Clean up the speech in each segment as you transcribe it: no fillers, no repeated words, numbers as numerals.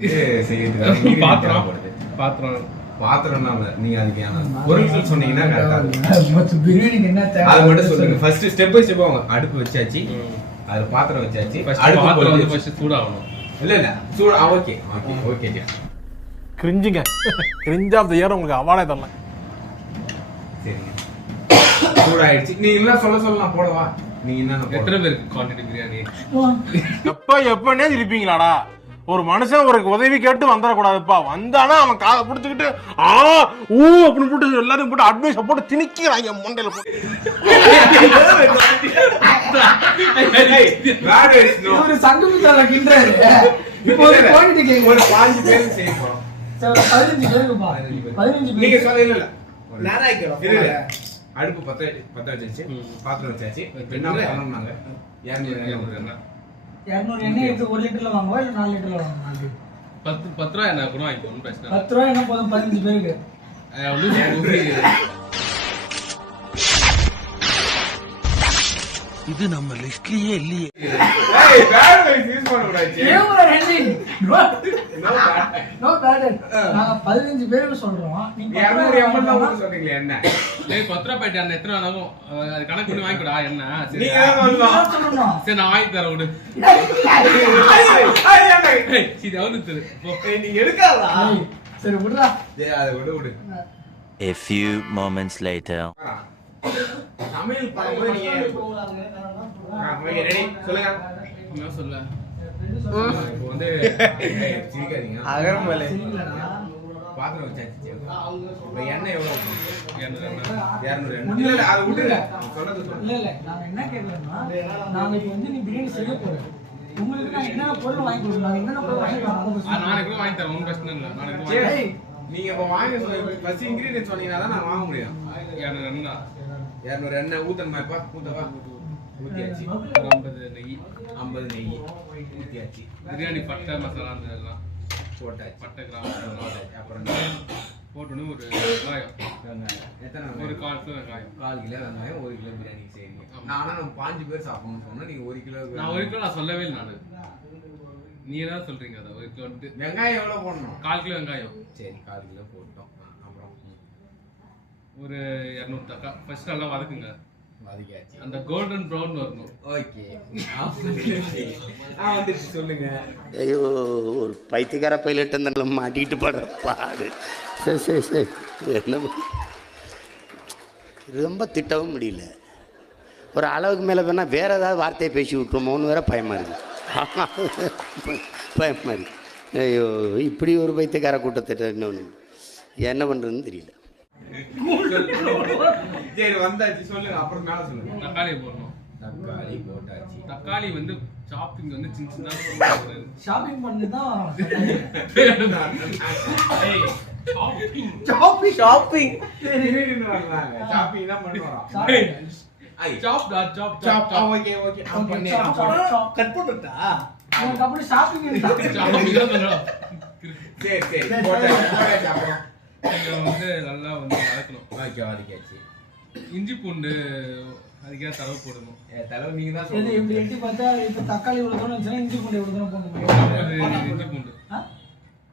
நீங்க அதுக்கான பொருட்கள் சொன்னீங்கன்னா கரெக்டா இருக்கும். பிரியாணிக்கு என்ன தேவை அது மட்டும் சொல்லுங்க. ஃபர்ஸ்ட் ஸ்டெப் பை ஸ்டெப் வாங்க. அடுப்பு வச்சாச்சு, அது பாத்திரம் வச்சாச்சு. பாத்திரம் வந்து ஃபர்ஸ்ட் சூடாகணும். இல்ல சூடா ஓகே ஓகே ஓகே. கிரிஞ்சுங்க, கிரிஞ்ச் ஆஃப் தி இயர் உங்களுக்கு அவார்டே தரலாம். சரிங்க, சூடாயிடுச்சு. நீங்க என்ன சொல்லலாம் போடவா? நீங்க என்ன எத்தனை பேருக்கு குவாண்டிட்டி பிரியாணி எப்பனே இருப்பீங்களாடா? ஒரு மனுஷன் ஒரு உதவி கேட்டு வந்துடக்கூடாதுப்பா. வந்தானா அவன் காதை பிடிச்சிக்கிட்டு அப்படின்னு போட்டு எல்லாரும் போட்டு அட்வைஸ் போட்டு திணிக்கிறாங்க மண்டையில போட்டு. அடுப்பு பத்த வச்சாச்சு, பாத்திரம் வச்சாச்சு. என்ன பண்ணணும்னாங்க 200 எண்ணெய் எடுத்து 1 லிட்டர்ல வாங்குவா இல்ல 4 லிட்டர்ல வாங்குவா? 10 ரூபாய் என்ன கூட வாங்கிக்கணும், பிரச்சனை 10 ரூபாய் என்ன போதும் 15 பேருக்கு. இது நம்ம லிஸ்ட்லயே இல்லையே. ஏய் பேட் யூஸ் பண்ண கூடாது. No pad. நாங்க 15 பேருக்கு சொல்றோம். நீங்க 200 ml தான் சொல்றீங்க. என்ன டேய் 10 ரூபாய் பேட் என்ன எத்தனை வேணாலும் அது கணக்கு பண்ணி வாங்கிடா. என்ன நீங்க தான் சொல்லணும். சரி நான் வாங்கி தரேன் விடு. சரி வந்து நீங்க எடுக்காதா? சரி விடுடா. டேய் அத விடு. A few moments later. சமையல் பண்ணும்போது நீங்க ரெடி சொல்லுங்க. என்ன சொல்ல இப்போ வந்து சிரிக்காதீங்க. அகரமலை பாத்திரம் வச்சாச்சு. இப்போ எண்ணெய் எவ்வளவு? 200 இல்ல அது விடுங்க. சொல்றது சொல்லுங்க. இல்ல நாங்க என்ன கேக்குறோம்னா, நாங்க இப்போ வந்து நீ பிரியாணி செய்ய போற. உங்களுக்கு நான் என்ன பொருள் வாங்கி கொடுக்கலாம், என்ன பொருள் வாங்கி கொடுக்கலாம்? நாளைக்கு கூட வாங்கி தரேன், ஒன்றும் பிரச்சனை இல்லை. நாளைக்கு சரி நீங்க இப்போ வாங்க ஃபர்ஸ்ட் இன்கிரிடியன்ட் சொன்னீங்கன்னா தான் நான் வாங்க முடியும். 200 எண்ணெய் ஊத்தணுமாப்பா? ஊத்தவா? ஊத்தியாச்சு. 50 நெய் 50 நெய் ஊத்தியாச்சு. பிரியாணி பட்டை மசாலா அதெல்லாம் போட்டாச்சு. பட்டை கிராம்பு அப்புறம் போட்டுன்னு ஒரு வெங்காயம் எத்தனை ஒரு 1/4 கிலோ வெங்காயம், 1/4 கிலோ வெங்காயம், 1 கிலோ பிரியாணி செய்யுங்க. நானும் நம்ம 5 பேர் சாப்பிடணும்னு சொன்னா நீங்க 1 கிலோ. நான் 1 கிலோ நான் சொல்லவே இல்லை. நீ தான் சொல்றீங்க. அதை 1 கிலோ வந்து வெங்காயம் எவ்வளவு போடணும்? 1/4 கிலோ வெங்காயம். சரி 1/4 கிலோ போட்டோம். அப்புறம் ஒரு 200 தக்காளி ஃபர்ஸ்ட் நல்லா வதக்குங்க. வதக்கியாச்சு. அந்த கோல்டன் ப்ரௌன் வரணும். ஓகே வந்துச்சு சொல்லுங்க. ஐயோ, ஒரு பைத்தியக்கார பைலட் அந்த மாட்டிக்கிட்டு படுற பாடு. சரி என்ன ரொம்ப திட்டவும் முடியல. ஒரு அளவுக்கு மேலே வேணால் வேறு ஏதாவது வார்த்தையை பேசி விட்டுருமோன்னு வேற பயமாக இருக்குது. பயமாக இருக்குது. ஐயோ, இப்படி ஒரு பைத்தியக்கார கூட்டத்திட்ட இன்னொன்று என்ன பண்ணுறதுன்னு தெரியல. சரி வந்தாச்சு சொல்லுங்க. அப்புறம் மேல சொல்லுங்க. தக்காளி போடணும். தக்காளி போட்டாச்சு. தக்காளி வந்து சாப்பிங் வந்து சின்ன சின்ன ஷாப்பிங் பண்ணி தான் ஷாப்பிங் ஷாப்பிங் தான் பண்ணுவாங்க. சாப் சாப் சாப் ஓகே ஓகே பண்ணி கட் போட்டுட்டா உங்களுக்கு அப்படி ஷாப்பிங் இல்ல. சரி போட்டாச்சு. அப்புறம் வந்து நல்லா வந்து வதக்கணும். ஓகே வதக்கியாச்சு. இஞ்சி பூண்டு அதுக்கே தடவை போடணும். தடவை நீங்க தான் இது சொல்லுங்க. இப்படி எட்டி பார்த்தா இப்ப தக்காளி இவ்வளவு சொன்னா இஞ்சி பூண்டு இவ்வளவு போடணும். 50 இஞ்சி பூண்டு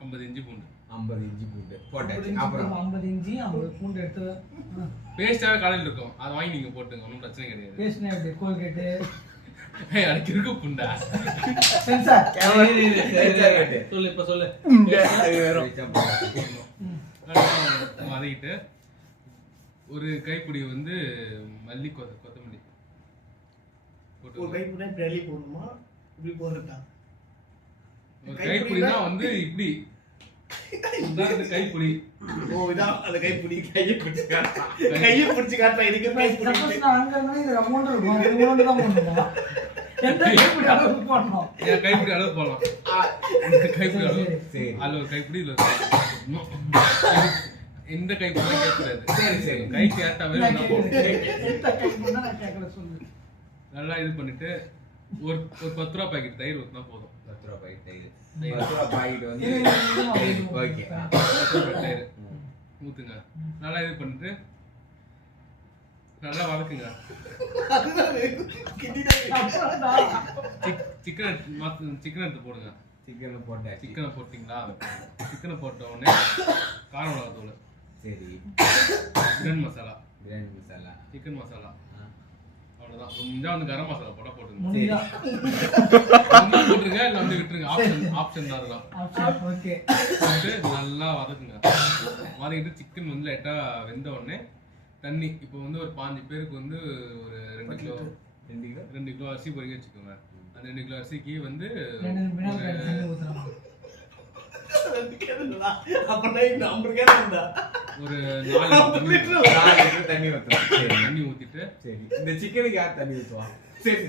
50 இஞ்சி பூண்டு 50 இஞ்சி பூண்டு போட்டாச்சு. அப்புறம் 50 இஞ்சி 50 பூண்டு எடுத்து பேஸ்டாவே கடையில் இருக்கும். அதை வாங்கி நீங்க போட்டுங்க, ஒன்றும் பிரச்சனை கிடையாது. பேஸ்ட்னா எப்படி கோல்கேட் அதுக்கு இருக்க புண்டா சென்சார் சொல்லு. இப்ப சொல்லு. வதக்கிட்டு ஒரு கைப்பிடி வந்து மல்லி கொத்தமல்லி போட்டு. ஒரு கைப்பிடி தான் வந்து இப்படி கைப்பிடி. கையை பிடிச்சு காட்டா இதுக்கு அங்க இது அமௌண்ட் இருக்கும். இது அமௌண்ட் தான் போடணும். எந்த கைப்பிடி அளவு போடணும்? கைப்பிடி அளவு போடலாம். கைப்பிடி அளவு சரி. அதுல ஒரு கைப்பிடி இல்ல இந்த கைப்பிடி கேட்கக்கூடாது. சரி கைக்கு ஏற்ற எந்த கைப்பிடி நான் கேட்கல சொல்லு. நல்லா இது பண்ணிட்டு ஒரு 10 ரூபா பாக்கெட் தயிர் ஊத்தினா போதும். 10 ரூபா பாக்கெட் தயிர். 10 ரூபா பாக்கெட் வந்து ஓகே 10 ரூபா தயிர் ஊத்துங்க. நல்லா இது பண்ணிட்டு நல்லா வதக்குங்க. சிக்கன் எடுத்து போடுங்க. சிக்கனை போட்டிங்களா? சிக்கனை போட்ட உடனே கார மிளகாத்தூள், சரி, பிரியாணி மசாலா, சிக்கன் மசாலா, அவ்வளவுதான். முடிஞ்சா வந்து கரம் மசாலா போட்டுருங்க. போட்டுருங்க, இல்லை வந்து விட்டுருங்க. ஆப்ஷன் தான் அதெல்லாம். ஓகே. போட்டு நல்லா வதக்குங்க. வதக்கிட்டு சிக்கன் வந்து லைட்டா வெந்த உடனே தண்ணி, இப்போ வந்து ஒரு 5 பேருக்கு வந்து ஒரு 2 கிலோ அரிசி பொறிக்க வச்சுக்கோங்க. அந்த 2 கிலோ அரிசிக்கு வந்து ஒரு 4 லிட்டர் தண்ணி ஊத்திட்டு, இந்த சிக்கனுக்கு யார் தண்ணி ஊத்துவா? சரி,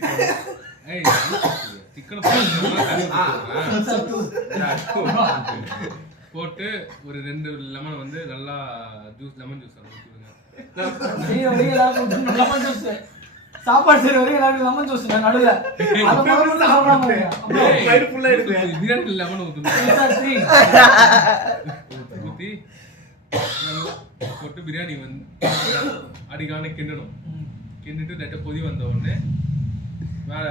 சிக்கன் போட்டு ஒரு 2 லெமன் வந்து நல்லா லெமன் ஜூஸ் ஊற்றிடுங்க. சாப்பாடு சரி வரைக்கும் எல்லாரும் லெமன் ஜூஸ் நடுவுல பிரியாணி லெமன் ஊற்றி போட்டு பிரியாணி வந்து அடிக்கான கிண்டணும். கிண்டிட்டு லைட்டா கொதி வந்த உடனே மேல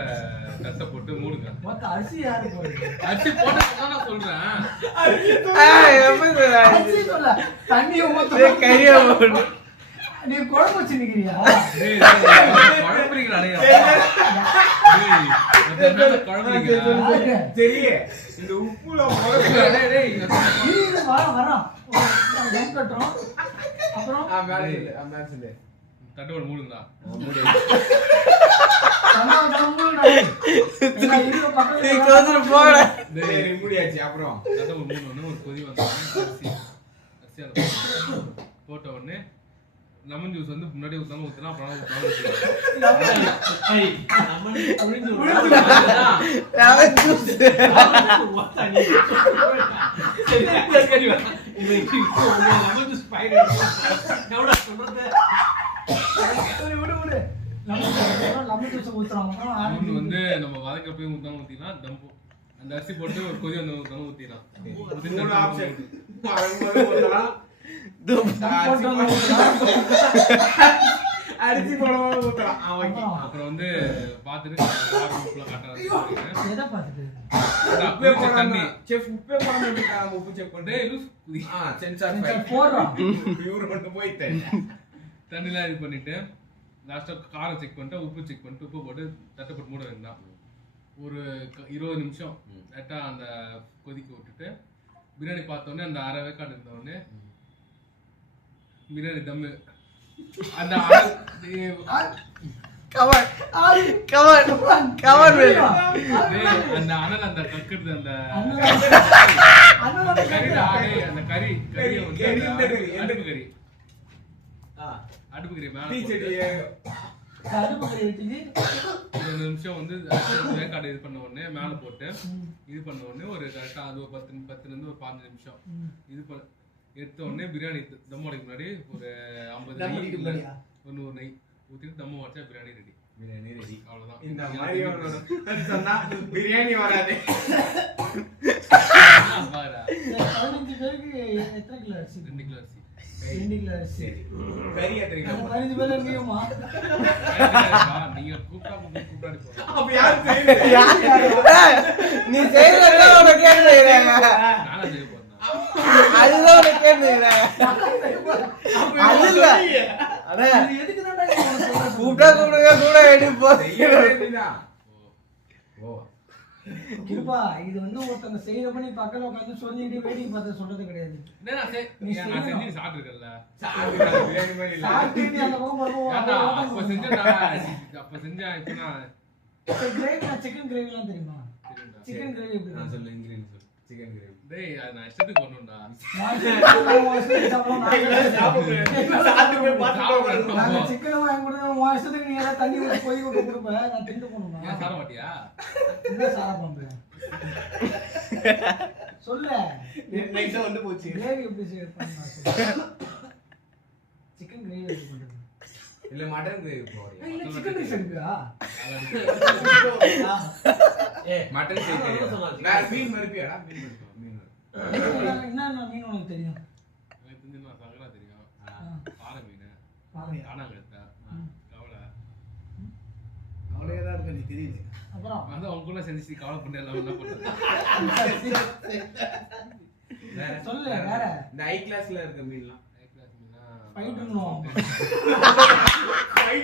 தட்டை போட்டு மூடுங்க. அரிசி யாரு போடுறது? அரிசி போட்டு நான் சொல்றேன். தண்ணியை நீ குழம்பு வச்சு நிக்கிறியா? இந்த உப்புல அப்புறம் தட்டோட மூடுங்களா? மூடியாச்சு. அப்புறம் தட்டோட மூணு ஒரு கொதி வந்த அரிசி போட்ட உடனே லெமன் ஜூஸ் வந்து முன்னாடி ஊத்தாம ஊத்தினா அப்புறம் வந்து நம்ம வதக்கப்பே ஊத்தாம ஊத்தினா தம்பு அந்த அரிசி போட்டு ஒரு கொதி வந்து ஊத்தாம ஊத்திடலாம். அரிசி போடாம ஊத்தலாம். அப்புறம் வந்து பாத்துட்டு தண்ணி செஃப் உப்பே போடாம உப்பு செக் பண்ணிட்டு சென்சார் இவரு மட்டும் போய் தண்ணிலாம் இது பண்ணிட்டு லாஸ்டா காரம் செக் பண்ணிட்டு உப்பு செக் பண்ணிட்டு உப்பு போட்டு தட்டை போட்டு மூட வேண்டாம். ஒரு 20 நிமிஷம் லைட்டா அந்த கொதிக்க விட்டுட்டு பிரியாணி பார்த்தோன்னே அந்த அரை வேக்காடு இருந்தோடனே பிரியாணி தம்மு அந்த அந்த அனல் அந்த கக்குறது அந்த கறியை வந்து அடுப்பு கறி மேல 20 நிமிஷம் வந்து வேக்காடு இது பண்ண உடனே மேல போட்டு இது பண்ண உடனே ஒரு கரெக்டா அது ஒரு 10 இருந்து ஒரு 15 நிமிஷம் இது எடுத்த உடனே பிரியாணி தம் உடைக்கு முன்னாடி ஒரு 50 நெய் 100 நெய் ஊத்திட்டு தம் வச்சா பிரியாணி ரெடி. அவ்வளவுதான். இந்த மாதிரி சொன்னா பிரியாணி வராது. 15 பேருக்கு எத்தனை கிலோ அரிசி? 2 கிலோ அரிசி. 2 கிலோ அரிசி. கறி எத்தனை கிலோ? 15 பேர் நீயுமா? நீங்க கூப்பிடாடி போறோம். அப்ப யார் செய்யறது? நீ செய்யறதா உனக்கு கேக்குறேன். நானா செய்ய போறேன். அதுதான் உனக்கு கேக்குறேன். அது இல்ல. அட எதுக்கு தான் சொல்றேன்? கூப்பிட்டா கூப்பிடுங்க கூட எடி செய்யறதுனா. ஓ. கிருபா இது வந்து ஒருத்தங்க செய்யறப்ப நீ பக்கத்துல உட்கார்ந்து சொல்லிட்டு வேடிக்கை பார்த்து சொல்றது கிடையாது. நான் செஞ்சு சாப்பிட்டுருக்கேன்ல. பிரியாணி மாதிரி இல்ல. சாப்பிட்டு அந்த பக்கம் அப்ப செஞ்சா இப்ப நான் கிரேவி சிக்கன் கிரேவிலாம் தெரியுமா? சிக்கன் கிரேவி எப்படி நான் சொல்லு இன்கிரிடியன்ட் சொல்லு. Chicken gravy. டேய் அது நான் இஷ்டத்துக்கு பண்ணனும்டா. நான் சிக்கன் வாங்கி கொடுத்தா உன் இஷ்டத்துக்கு நீ ஏதாவது தண்ணி ஊத்தி கொதி விட்டு கொடுப்ப நான் திண்டு போணுமா? ஏன் சார மாட்டியா? என்ன சாரா பண்றேன் சொல்லு. நைஸா வந்து போச்சு. கிரேவி எப்படி பண்ணா சிக்கன் கிரேவி எப்படி பண்றது? இல்ல மட்டன் கிரேவி போறியா? இல்ல சிக்கன் ரைஸ் எடுப்பியா? மட்டன் செய்ய தெரியும். நான் மீன் மறுப்பியாடா? மீன் என்ன மீன் உனக்கு தெரியும்? எனக்கு தெரிஞ்சு நான் சங்கரா தெரியும். பாறை மீன், காணாங்கழுத்த, கவலை. அவ்வளவுதான் இருக்கு நீ தெரியுது. அப்ப அப்புறம் வந்து அவங்க கூட செஞ்சு கவலை பண்ண எல்லாம் என்ன பண்றது? சொல்லு வேற. இந்த ஹை கிளாஸ்ல இருக்க மீன்லாம் ஹை கிளாஸ் மீனா ஃபைட்டுன்னுவோம். ஹை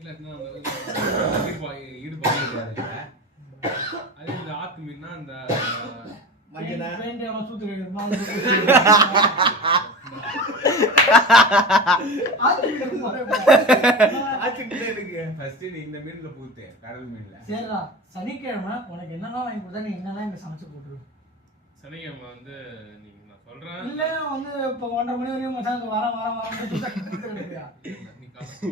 கிளாஸ்னா ஈடுபாடு இருக்காது. அதே இந்த ஆத்து மீன்னா இந்த பெயிண்ட் எல்லாம் சூத்து வைக்கிறோமா? ஃபர்ஸ்ட் நீ இந்த மீன்ல பூத்து கடல் மீன்ல. சரிடா, சனிக்கிழமை உனக்கு என்னெல்லாம் வாங்கி கொடுத்தா நீ என்னெல்லாம் இங்க சமைச்சு போட்டுரு. சனிக்கிழமை வந்து நீங்க நான் சொல்றேன். இல்ல வந்து இப்போ 1:30 மணி வரையும் மச்சான் வர நீ காசு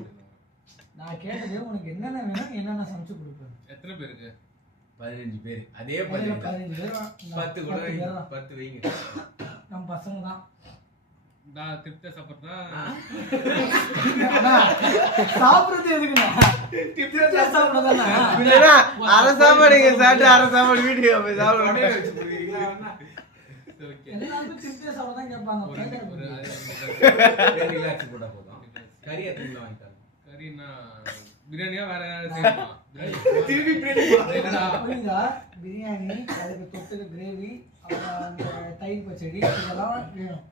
நான் கேட்டது உனக்கு என்னென்ன வேணும், என்னென்ன சமைச்சு கொடுப்பேன். எத்தனை பேருக்கு? 15 பேர். அதே 15 15 பேர் 10 கூட 10 வைங்க. நம்ம பசங்க தான். நான் திருப்தியா சாப்பிட்றேன். சாப்பிடுறது எதுக்குண்ணா? திருப்தியா சாப்பிடுறதாண்ணா? அரை சாப்பாடு இங்க சாப்பிட்டு அரை சாப்பாடு வீட்டுக்கு போய் சாப்பிடுறேன். எல்லாருமே திருப்தியா சாப்பிட தான் கேட்பாங்க. ரிலாக்ஸ் போட்டா போதும். கறி எத்தனை வாங்கிட்டாங்க? கறின்னா பிரியாணியா வேற ஏதாவது செய்யணுமா? புரியுதா? பிரியாணி, அதுக்கு தொட்டுக்கு கிரேவி, அப்புறம் அந்த தயிர் பச்சடி, இதெல்லாம் வேணும்.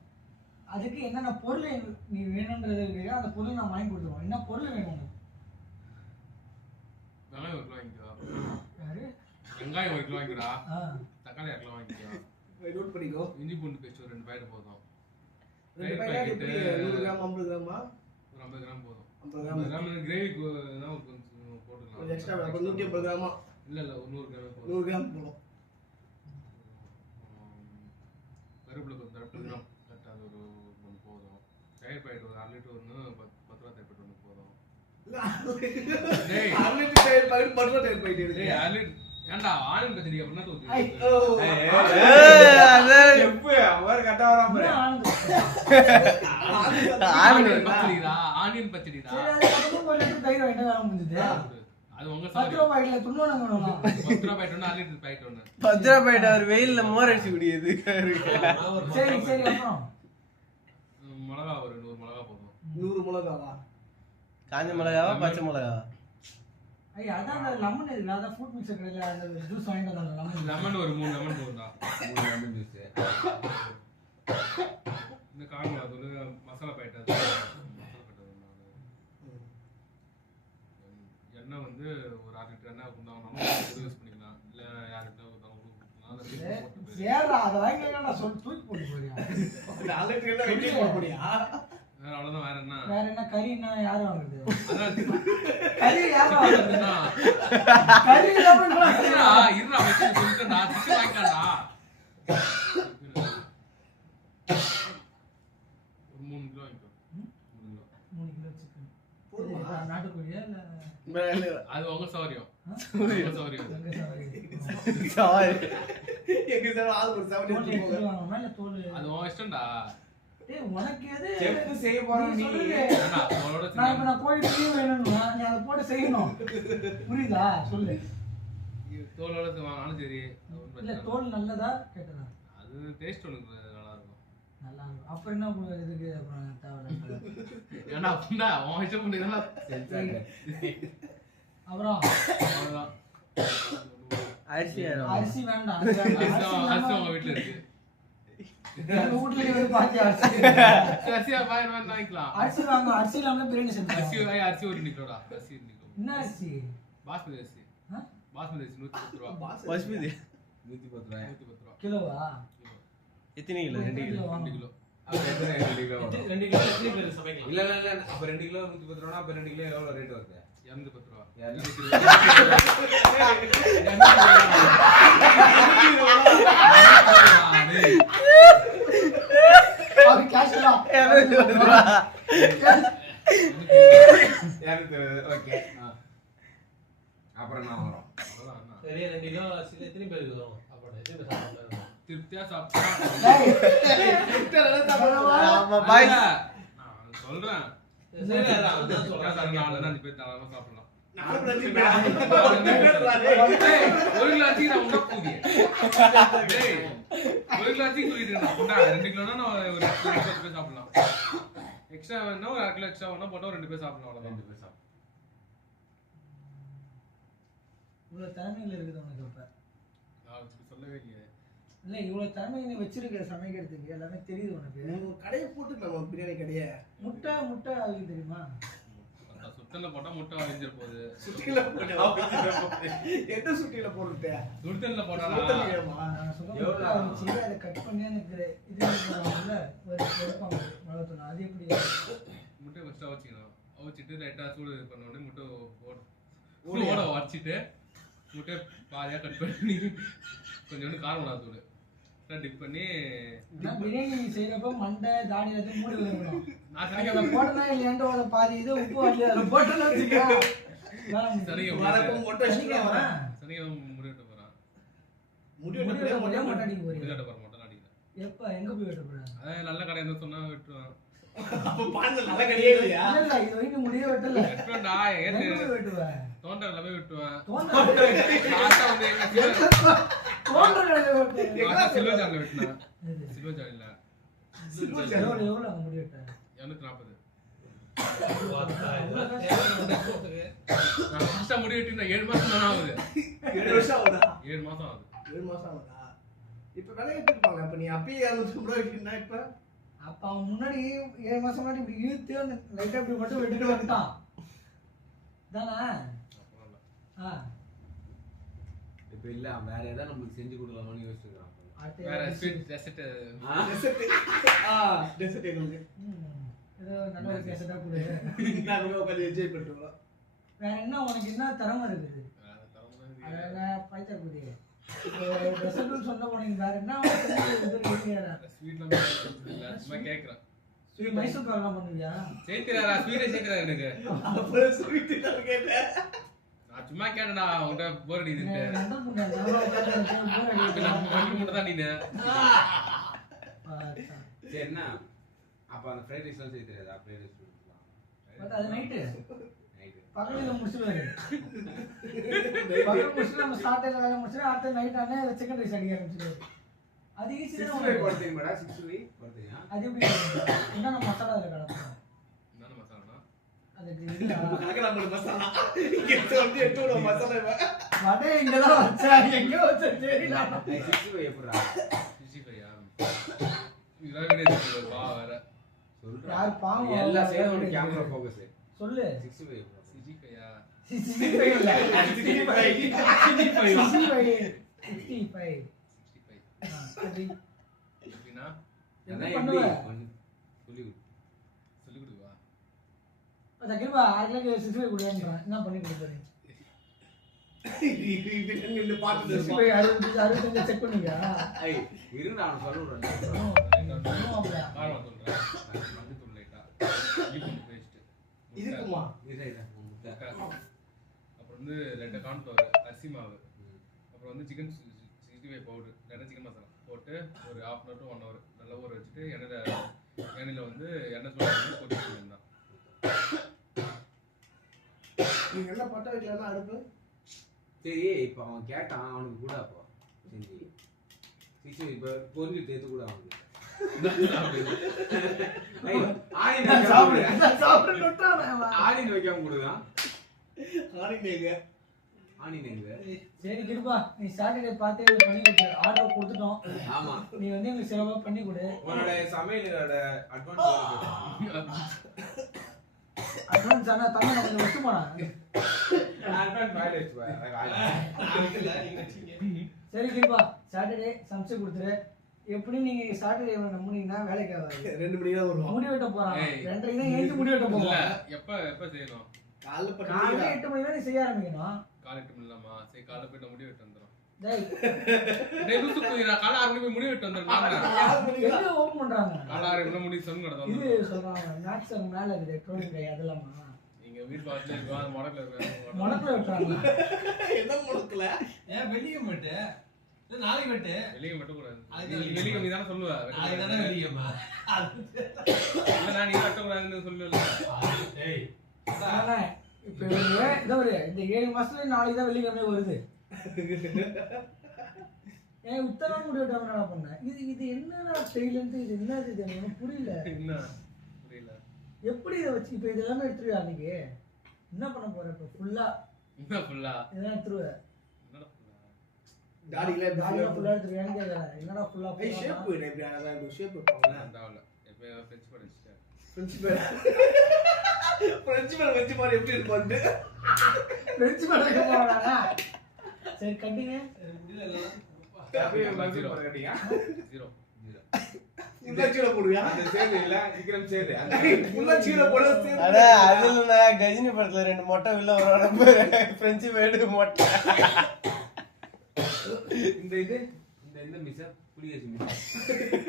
அதுக்கு என்னென்ன பொருள் நீ வேணும்ன்றது இருக்கு, அந்த பொருள் நான் வாங்கி கொடுத்துருவோம். என்ன பொருள் வேணும் உனக்கு? வெங்காயம் 1 கிலோ வாங்கிக்கோ. யாரு? வெங்காயம் 1 கிலோ வாங்கிக்கோடா. ஆ, தக்காளி 1 கிலோ வாங்கிக்கோ. நோட் பண்ணிக்கோ. இஞ்சி பூண்டு பேஸ்ட் ஒரு 2 பாக்கெட் போதும். 2 பாக்கெட் எப்படி 100 கிராம் 50 கிராமா? ஒரு 50 கிராம் போதும். 50 50 கிராம். கிராம் கிரேவிக்கு தான் ஒரு கொஞ்சம் போட்டுக்கலாம். கொஞ்சம் எக்ஸ்ட்ரா அப்ப 150 கிராமா? இல்ல 100 கிராம் போதும். 100 கிராம் போடும். கருவேப்பிலை கொஞ்சம் 30 கிராம் கரெக்டா அது ஒரு ஒன்று போதும். தயிர் பாக்கெட் ஒரு 1 லிட்டர் ஒன்று 10 ரூபா தயிர் பாக்கெட் ஒன்று போதும். டேய் 1 லிட்டர் தயிர் பாக்கெட் 10 ரூபாய் தயிர் பாக்கெட் இருக்கு. டேய் 1 லிட்டர் ஏன்டா ஆனியன் பச்சடி அப்படின்னா தூத்து. எப்ப அவர் கட்ட வராம இன்னும் ஆனந்த். ஆனியன் பச்சடிடா, ஆனியன் பச்சடிடா. சரி, அதுக்கப்புறம் ஒரு லிட்டர் தயிர் வாங்கிட்டு வேலை முடிஞ்சுது. அது உங்க 10 சாரி. ரூபா பாக்கெட்ல துண்ணோனங்க வேணும். 10 ரூபா பாக்கெட் ஒன்று 1 லிட்டர் பாக்கெட் ஒன்று. 10 ரூபாய் பாக்கெட் அவர் வெயில்ல மோர் அடிச்சு குடிக்குது. சரி சரி, அப்புறம் மிளகா ஒரு 100 மிளகா போதும். 100 மிளகாவா? காஞ்ச மிளகாவா பச்சை மிளகாவா? ஐயா அதான் அந்த லெமன் இருக்குல்ல, அதான் ஃப்ரூட் மிக்சர் கடையில் அந்த ஜூஸ் வாங்கிட்டு வந்தாங்க லெமன். லெமன் ஒரு 3 லெமன் போதும்டா. ஜூஸ். இந்த காரம் அது மசாலா பாக்கெட் அது எண்ணெய் வந்து ஒரு 1/2 லிட்டர் எண்ணெய் கொடுத்தாங்கன்னா யூஸ் பண்ணிக்கலாம். இல்ல யார்கிட்ட கொடுத்தாலும் கொடுக்கலாம். சேர்றா, அதை வாங்கி நான் சொல்லி தூக்கி போட்டு போறியா? 4 லிட்டர் எண்ணெய் வெட்டி போட முடியா? அவ்வளவுதான். வேற என்ன? வேற என்ன கறின்னா யாரு வாங்குறது? அதான் கறி யாரு வாங்குறது? இருடா, கறி இல்லாம இருடா வச்சு சொல்லிட்டேன்டா. சிக்கன் வாங்கிக்கலாம்டா. ஒரு 3 கிலோ வாங்கிக்கோ. 3 கிலோ சிக்கன் போடுமா? நாட்டுக்கோழியா இல்ல அது உங்க சௌரியம். உங்க சௌரியம். சாரி. எங்க சார் ஆளு ஒரு 70 தோல் எடுத்து போங்க. வாங்கணுமா இல்ல தோல்? அது உன் இஷ்டம்டா. டேய் உனக்கு எது செஃப் செய்ய போறோம் நீ. சொல்லு. ஏன்டா, உங்களோட நான் இப்ப நான் கோழி பிரிவு வேணும்னா நீ அதை போட்டு செய்யணும். புரியுதா? சொல்லு. தோலோட வாங்கினாலும் சரி. இல்ல தோல் நல்லதா கேட்டதா? அது டேஸ்ட் உனக்கு நல்லா இருக்கும். நல்லா இருக்கும். அப்புறம் என்ன இதுக்கு அப்புறம் தேவையில்ல. ஏன்னா அப்படின்னா உன் இஷ்டம் பண்ணிங்கன்னா அப்புறம் அவ்வளவுதான். அரிசி அரிசி வேண்டாம். அரிசி உங்க வீட்டுல இருக்கு. எங்க வீட்டுல வந்து பாத்தி அரிசி. அரிசியா பாய் வாங்கிக்கலாம். அரிசி வாங்க, அரிசி இல்லாம பிரியாணி அரிசி செஞ்சு. அரிசி ஒரு நிக்கோடா. அரிசி நிக்கோ. என்ன அரிசி? பாஸ்மதி அரிசி. ஆ? பாஸ்மதி அரிசி 110 ரூபா. பசுமதி 110 ரூபாய். 110 ரூபா. கிலோவா? எத்தனை கிலோ? 2 கிலோ. 2 கிலோ. அப்ப எத்தனை 2 கிலோ வரும்? 2 கிலோ எத்தனை பேருக்கு சமைக்கலாம்? இல்ல இல்ல இல்ல அப்ப 2 கிலோ 110 ரூபானா அப்ப 2 கிலோ எவ்வளவு ரேட் வருது? 210 ரூபா. 200 அது கேஷ் தான். 200 ரூபா. ஓகே. அப்புறம் நான் வரோம். அவ்வளவுதான் அண்ணா. சரி 2 கிலோ அரிசில எத்தனை பேருக்கு வரும்? அப்போ எத்தனை பேர் சாப்பிடலாம்? திருப்தியா சாப்பிட்டா ஆமா பாய். நான் சொல்றேன். சரி அதான் திருப்தியா சொல்றேன். சாப்பிட்டா 4 பேர் தாராளமா சாப்பிடலாம். நாலு பேர் டேய், 1 கிலோ அரிசி நான் உண்டா கூதியே. டேய், 1 கிலோ அரிசி கூதிட்டு நான் உண்டா 2 கிலோனா நான் ஒரு 10 பேர் சாப்பிடலாம். எக்ஸ்ட்ரா வேணா ஒரு 1/2 கிலோ எக்ஸ்ட்ரா வேணா போட்டா 2 பேர் சாப்பிடலாம். அவ்வளவுதான். 2 பேர் சாப்பிடு. இவ்வளோ திறமைகள் இருக்குது உனக்கு இப்போ. நான் சொல்லவே இல்லையே. இல்லை இவ்வளோ திறமை நீ வச்சிருக்க சமைக்கிறதுக்கு எல்லாமே தெரியுது உனக்கு. கடையை போட்டுக்கலாம் பிரியாணி கடையை. முட்டை முட்டை அவிக்க தெரியுமா? சுத்தல போட்டா முட்டை அவிஞ்சிர போகுது. சுட்டியில போட்டு எந்த சுட்டியில போட்டுட்ட? சுடுதல்ல போட்டா நான் சொல்ல முட்டை அவிச்சு அதை கட் பண்ணி எனக்கு இது பண்ணுவாங்கல்ல எடுப்பாங்க மிளகாத்தூள். அது எப்படி? முட்டையை ஃபர்ஸ்ட் அவிச்சிக்கணும். அவிச்சிட்டு லைட்டாக சூடு இது பண்ண உடனே முட்டை ஓட வச்சிட்டு முட்டை பாதியாக கட் பண்ணி கொஞ்சோண்டு காரம் மிளகாத்தூள் டிப் பண்ணி பிரியாணி செய்யறப்ப மண்டை தாடி எல்லாத்தையும் மூடி வைக்கணும். அதை போட்டனா இல்லையாண்டு அதை பாதி இது உப்பு வாங்கி அதை போட்டோன்னு வச்சுக்க. வரப்போ மொட்டை அடிச்சுக்கலாம். சரியா முடி வெட்ட போறான். முடி வெட்ட மொட்டை அடிக்க முடி போறீங்க. வெட்ட போறேன். மொட்டை அடிக்கிறேன். எப்ப எங்க போய் வெட்ட போற? அதான் நல்ல கடை என்ன சொன்னா வெட்டுவான். அப்ப பாஞ்சல் நல்ல கடையே இல்லையா? இல்ல இது வரைக்கும் முடிய வெட்டல. வெட்டுவேன்டா. எங்க போய் வெட்டுவ? தோண்டர்ல போய் வெட்டுவேன். தோண்டர் வந்து எங்க சில்வர் ஜான்ல வெட்டினா. சில்வர் ஜான் இல்ல. எவ்வளவு அங்க முடி வெட்ட? 240. நான் ஃபர்ஸ்டா முடி வெட்டினா 7 மாசம் தான ஆகுது. 7 வருஷம் ஆகுதா? 7 மாசம் ஆகுது. 7 மாசம் ஆகுதா? இப்ப வேலை எடுத்துப்பாங்க. அப்ப நீ அப்பயே 250 ரூபாய் வெட்டினா இப்ப அப்ப அவன் முன்னாடி 7 மாசம் முன்னாடி இப்படி இழுத்து அந்த லைட்டா இப்படி மட்டும் வெட்டிட்டு வந்துட்டான் தானே? இப்ப இல்ல வேற ஏதாவது நம்மளுக்கு செஞ்சு கொடுக்கலாம்னு யோசிச்சுக்கிறான். வேற ஸ்வீட் டெசர்ட் டெசர்ட் எங்களுக்கு ஏதோ நல்ல ஒரு டெசர்ட்டா கொடு. நான் ரொம்ப உட்கார்ந்து என்ஜாய் பண்ணிட்டு வேற என்ன உனக்கு என்ன திறமை இருக்குது? அதெல்லாம் பைத்தா குடி. இப்போ டெசர்ட்னு சொன்ன போனீங்க வேற என்ன ஸ்வீட்ல சும்மா கேக்குறேன். ஸ்வீட் மைசூர் பாக்லாம் பண்ணுவியா? சேர்த்துறாரா ஸ்வீட்டே சேர்த்துறா எனக்கு. அப்ப ஸ்வீட் தான் கேட்டேன். நான் சும்மா கேட்டடா உன்கிட்ட போர் அடிக்குது. என்ன பண்ண மட்டும் தான் நீ. சரி என்ன அப்ப அந்த ஃப்ரைட் ரைஸ் எல்லாம் செய்ய தெரியாதா? ஃப்ரைட் ரைஸ் பட் அது நைட்டு நைட் பகலில் முடிச்சுடுவாரு. பகல் முடிச்சுட்டு நம்ம ஸ்டார்ட் வேலை முடிச்சுட்டு அடுத்த நைட் ஆனே சிக்கன் ரைஸ் அடிக்க ஆரம்பிச்சிடுவாரு. அது ஈஸி தான். 60 போட தெரியுமாடா? 60 போட தெரியுமா? அது எப்படி என்னென்ன மசாலா அதில் கலப்போம்? என்ன மசாலானா அதுக்கு இல்லை கணக்கு நம்ம மசாலா இங்க வந்து எட்டோட மசாலா வடை இங்கே தான் வச்சா எங்கே வச்சா தெரியல. 65 எப்படிடா? 65யா? இதெல்லாம் கிடையாது வா வேற சொல்றா. யார் பாவம் எல்லாம் சேர்ந்து ஒரு கேமரா ஃபோக்கஸ். சொல்லு. 65 எப்படிடா? 65யா? 65 இல்ல 65 அது எப்படின்னா என்ன அதான் பண்ணுவ? எப்படி சொல்லி சொல்லி கொடுவா. அத கிருபா அதுல 65 குடுங்கறான். என்ன பண்ணி கொடுப்பீங்க? இது நின்னு பாத்துட்டு 65 65 செக் பண்ணுவியா? ஐய் இருங்க நான் சொல்றேன். காரம் சொல்றேன். வந்து தூள் லைட்டா. இஞ்சி பேஸ்ட். இதுக்குமா? இதை அப்புறம் வந்து லைட்டா கார்ன் ஃப்ளவர், அரிசி மாவு. அப்புறம் வந்து சிக்கன் 65 பவுடர், லைட்டா சிக்கன் மசாலா போட்டு ஒரு 1/2 hour to 1 hour நல்லா ஊற வச்சுட்டு எண்ணெயில வந்து எண்ணெய் சூடாக கொதிக்க வேண்டாம். நீங்க என்ன பட்ட வைக்கலன்னா அடுப்பு சரி இப்ப அவன் கேட்டான் அவனுக்கு கூட அப்போ செஞ்சு 65 இப்ப பொருள் தேத்து கூட அவனுக்கு ஆனியன் வைக்காம கொடுதான். ஆனியன் சரி கிருபா நீ சாட்டர்டே பார்த்தே பண்ணி கொடு. ஆர்டர் கொடுத்துட்டோம். ஆமா நீ வந்து எங்களுக்கு சிலவா பண்ணி கொடு. உன்னோட சமையலோட அட்வான்ஸ் ஆனா தமிழ் கொஞ்சம் வச்சுமாடா. சரி கிருபா சாட்டர்டே சமைச்சு கொடுத்துரு. எப்படி நீங்க சாட்டர்டே நம்பினீங்கன்னா வேலைக்கு ஆகாது. 2 மணிக்கு தான் வருவோம். முடி வெட்ட போறான். 2:30 தான் எழுந்து முடி வெட்ட இல்ல போவோம். எப்ப செய்யணும்? காலைல காலையில 8 மணி தான் நீ செய்ய ஆரம்பிக்கணும். காலை 8 மணி இல்லாமா? சரி காலை போய் முடி வெட்ட வந்துடும். டேய் டேய் லூசுக்கு நான் காலை 6 மணிக்கு போய் முடி வெட்ட வந்துடுறேன். எங்க ஓபன் பண்றாங்க? காலை 6 மணிக்கு முடி சொன்ன கடை இது வந்து சொல்றாங்க மேக்ஸ் மேல இருக்குது ட்ரோலிங் கை அதெல்லாமா நீங்க வீட்டு வாசல்ல இருக்கா அந்த மடக்குல இருக்காங்க. மணக்குல வெட்டுறாங்க. என்ன முழுக்கல ஏன் வெளியே வெட்டு நாளைக்கு வெட்டு வெளியே வெட்ட கூடாது. அது வெளியே நீ தானே சொல்லுவ. அதுதானே வெளியேம்மா இல்ல நீ வெட்ட கூடாதுன்னு சொல்லுவல. ஏய் ஆனா இப்ப இந்த ஒரு இந்த 7 மாசத்துல நாளைக்கு தான் வெள்ளிக்கிழமை வருது. ஏன் உத்தரவா முடி வெட்டாம என்ன பண்ண? இது என்னடா ஸ்டைலன்ட் இது என்னது இது எனக்கு புரியல. என்ன புரியல. எப்படி இதை வச்சு இப்ப இது எல்லாமே எடுத்துருவியா அன்னைக்கு? என்ன பண்ண போற இப்ப ஃபுல்லா? என்ன ஃபுல்லா? இதெல்லாம் எடுத்துருவ. தாடியில தாடியில ஃபுல்லா எடுத்துருவேன்னு கேக்குறேன். என்னடா ஃபுல்லா ஏய் ஷேப் போயிடு இப்படி அழகா இப்படி ஷேப் வைப்பாங்கல தேவையில்ல எப்போ ஃப்ரெண்ட்ஸ் பண்ணி வச்சுட்டேன் பிரின்சிபல் வச்சு பாரு எப்படி இருப்பான்னு பிரின்சிபல் வைக்க போறானா? சரி கட்டிங்க. அப்படியே மஞ்சள் போற கட்டிங்க. 0 உள்ளாச்சில போடுவியா அந்த சேது இல்ல விக்ரம் சேது அந்த உள்ளாச்சில போட அட அதுல கஜினி படத்துல 2 மொட்டை வில்ல வருவாங்க பிரெஞ்சு வேடு மொட்டை. இந்த இது இந்த மிஸ் புளியேசி மிஸ்.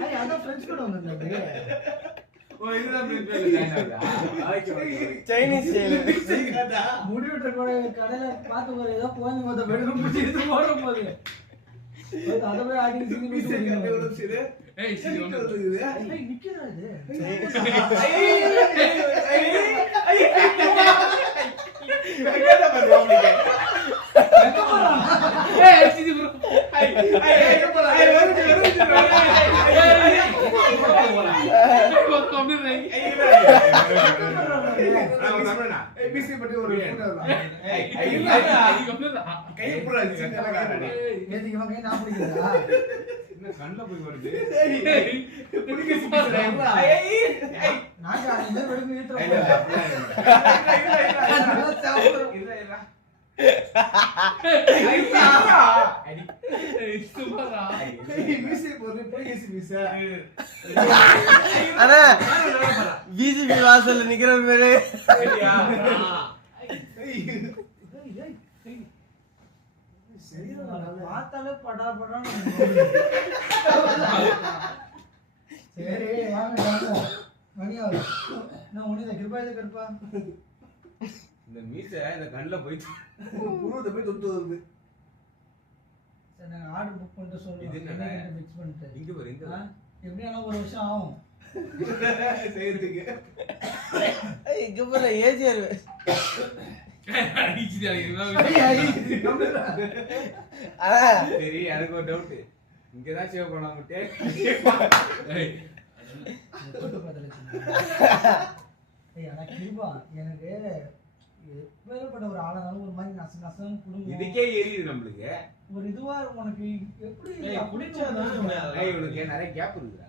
ஐய் அதான் ஃப்ரெண்ட்ஸ் கூட வந்திருந்தாங்க. ஓ இதுதான் பிரின்சிபல் ஜாயின் ஆகுதா? Chinese style. முடி வெட்டுற கடையில பார்த்து போற ஏதோ கோயம்பு மொத்த பெட்ரூம் பிடிச்சி எடுத்து போற போது அதை போய் ஆடி ஏய் சரி ஒன்று நிக்கிறா இது. ABC பத்தி ஒரு போட்டோ கை புறா நேத்து இவன் கை நான் பிடிக்கிறதா? இன்னும் கண்ணுல போய் வருது. புடிக்க நாங்க அந்த வெடுக்கு இல்ல, ஈத்துறோம். இல்ல, அப்படிலாம் இல்ல. இல்ல, இல்ல. அண்ணா பிஜேபி வாசல்ல நிக்கிற பேரு பார்த்தாலே படா படம். சரி வாங்க வாங்க மணியாவது நான் உன்னை கிருப்பா இதை கருப்பா இந்த மீசை இந்த கண்ணுல போயிட்டு புருவத்தை போய் தொட்டு வருது சரி நாங்கள் ஆர்டர் புக் பண்ணிட்டு இது சொல்லுவோம். என்னடா? ஃபிக்ஸ் பண்ணிட்டு இங்க பாரு இங்க ஆ, எப்படியான ஒரு வருஷம் ஆகும். செய்யறதுக்கு இங்க போற ஏஜியாரு அண்ணா சரி எனக்கு ஒரு டவுட் இங்கதான் சேவ் பண்ண முட்டேன் போட்டு பார்த்தல ஏய் அண்ணா கிருபா எனக்கு எப்பேற்பட்ட ஒரு ஆளானாலும் ஒரு மாதிரி நச நசன்னு குடும்பம் இதுக்கே எரியுது நம்மளுக்கு. ஒரு இதுவா உனக்கு எப்படி இவனுக்கு நிறைய கேப் இருக்குடா.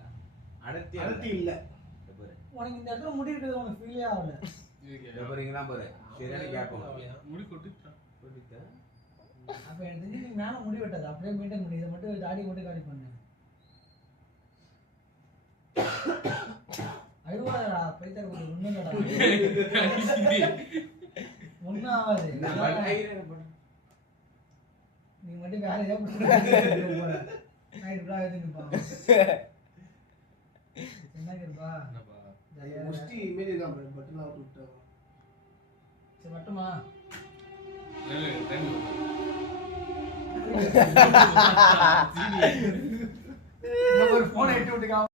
அடர்த்தி அடர்த்தி இல்ல பாரு. உனக்கு இந்த இடத்துல முடி இருக்கிறது உனக்கு ஃபீலே ஆகல. பாருங்களா பாரு சரியான கேப் முடி கொட்டுட்டான். அப்ப எனக்கு தெரிஞ்சு நீ மேல முடி வெட்டாது அப்படியே மெயின்டைன் பண்ணி இதை மட்டும் தாடி மட்டும் காலி பண்ணு. அழுவாடா பைத்தர் கொஞ்சம் ஒண்ணுடா ஒன்னும் ஆகாது. நீ மட்டும் வேற ஏதாவது நைட் ஃபுல்லா எழுதிப்பாங்க. என்ன கேப்பா முஷ்டி இமேஜ் தான் பட்டனா விட்டு சரி மட்டுமா டைம் ஒரு போனை எட்டு விட்டுக்காம